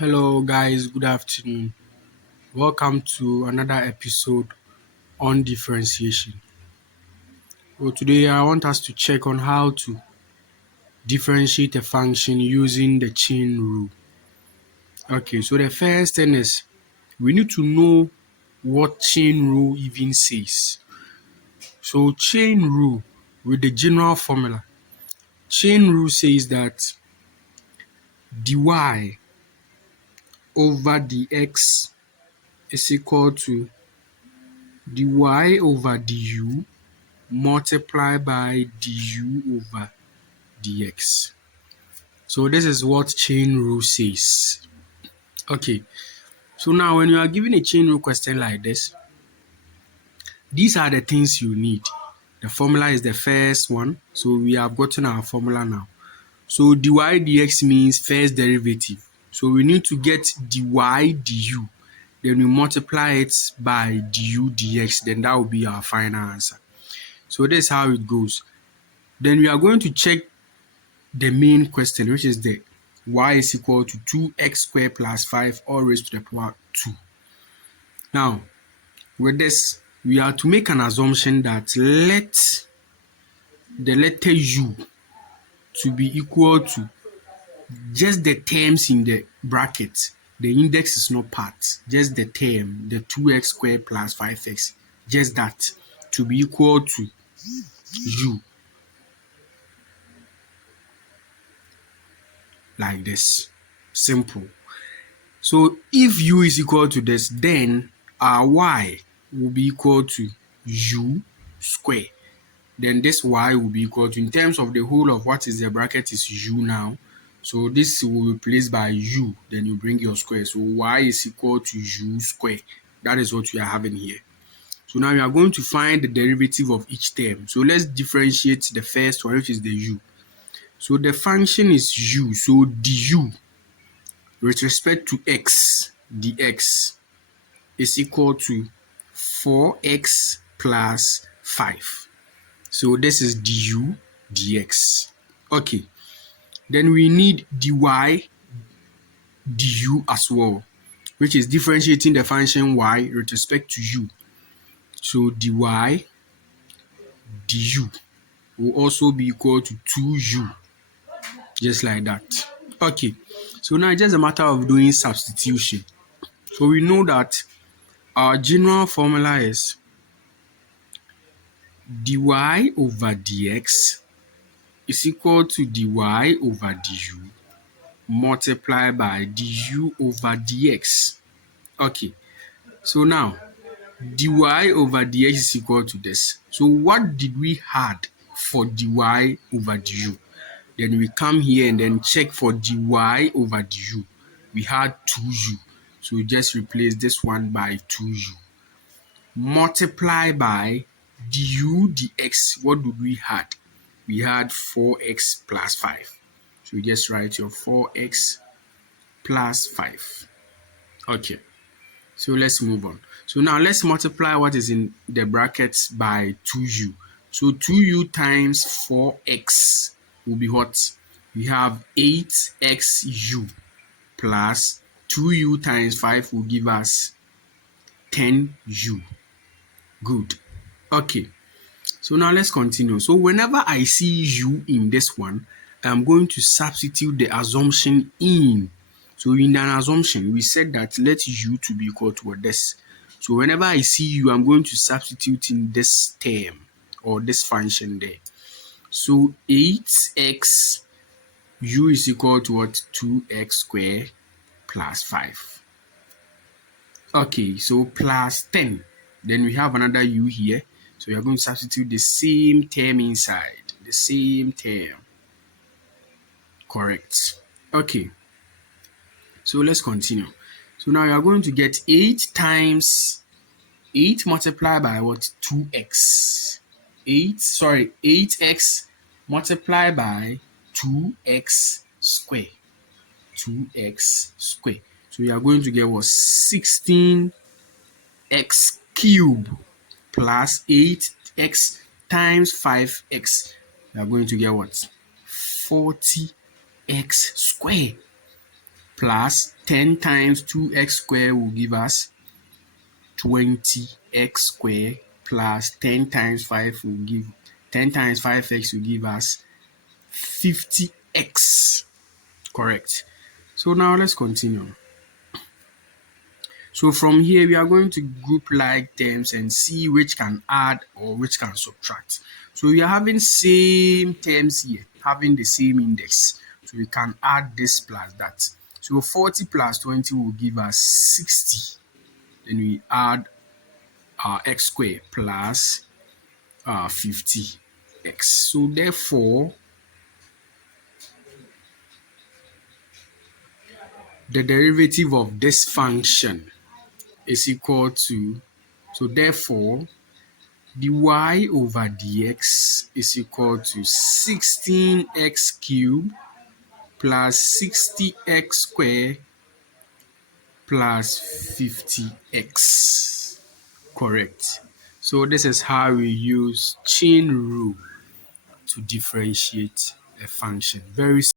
Hello, guys. Good afternoon. Welcome to another episode on differentiation. So, today I want us to check on how to differentiate a function using the chain rule. Okay, so the first thing is we need to know what chain rule even says. So, chain rule with the general formula. Chain rule says that dy over dx is equal to dy over du multiply by du over dx. So this is what chain rule says. Okay, so now when you are given a chain rule question like this, these are the things you need. The formula is the first one, so we have gotten our formula now. So dy dx means first derivative. So we need to get dy du, then we multiply it by du dx, then that will be our final answer. So this is how it goes. Then we are going to check the main question, which is the y is equal to 2x squared plus 5 all raised to the power 2. Now, with this, we are to make an assumption that let the letter u to be equal to just the terms in the bracket. The index is not part, just the term, the 2x squared plus 5x, just that to be equal to u. Like this. Simple. So if u is equal to this, then our y will be equal to u square. Then this y will be equal to, in terms of the whole of what is the bracket is u now. So this will be replaced by u. Then you bring your square. So y is equal to u square. That is what we are having here. So now we are going to find the derivative of each term. So let's differentiate the first one, which is the u. So the function is u. So du with respect to x, dx is equal to 4x plus 5. So this is du dx. Okay. Then we need dy du as well, which is differentiating the function y with respect to u. So dy du will also be equal to 2u, just like that. Okay. So now it's just a matter of doing substitution. So we know that our general formula is dy over dx is equal to dy over du multiplied by du over dx. Okay, so now dy over dx is equal to this. So what did we add for dy over du? Then we come here and then check for dy over du. We had 2u. So we just replace this one by 2u. Multiply by du dx. What did we had? We had 4x plus 5. So you just write your 4x plus 5. Okay. So let's move on. So now let's multiply what is in the brackets by 2u. So 2u times 4x will be what? We have 8xu plus 2u times 5 will give us 10u. Good. Okay. So now let's continue. So whenever I see u in this one, I'm going to substitute the assumption in. So in an assumption, we said that let u to be equal to this. So whenever I see u, I'm going to substitute in this term or this function there. So 8x u is equal to what? 2x squared plus 5. Okay, so plus 10. Then we have another u here. So we are going to substitute the same term inside. The same term. Correct. Okay. So let's continue. So now you are going to get 8 times 8 multiplied by what? 2x. 8x multiplied by 2x square. 2x square. So you are going to get what? 16x cube plus 8x times 5x. You are going to get what? 40x square plus 10 times 2x squared will give us 20x squared plus 10 times 5 will give 10 times 5x will give us 50x. Correct. So now let's continue. So from here, we are going to group like terms and see which can add or which can subtract. So we are having same terms here, having the same index. So we can add this plus that. So 40 plus 20 will give us 60. Then we add x squared plus 50x. So therefore, the derivative of this function is equal to, so therefore, dy over dx is equal to 16x cubed plus 60x squared plus 50x. Correct. So this is how we use chain rule to differentiate a function. Very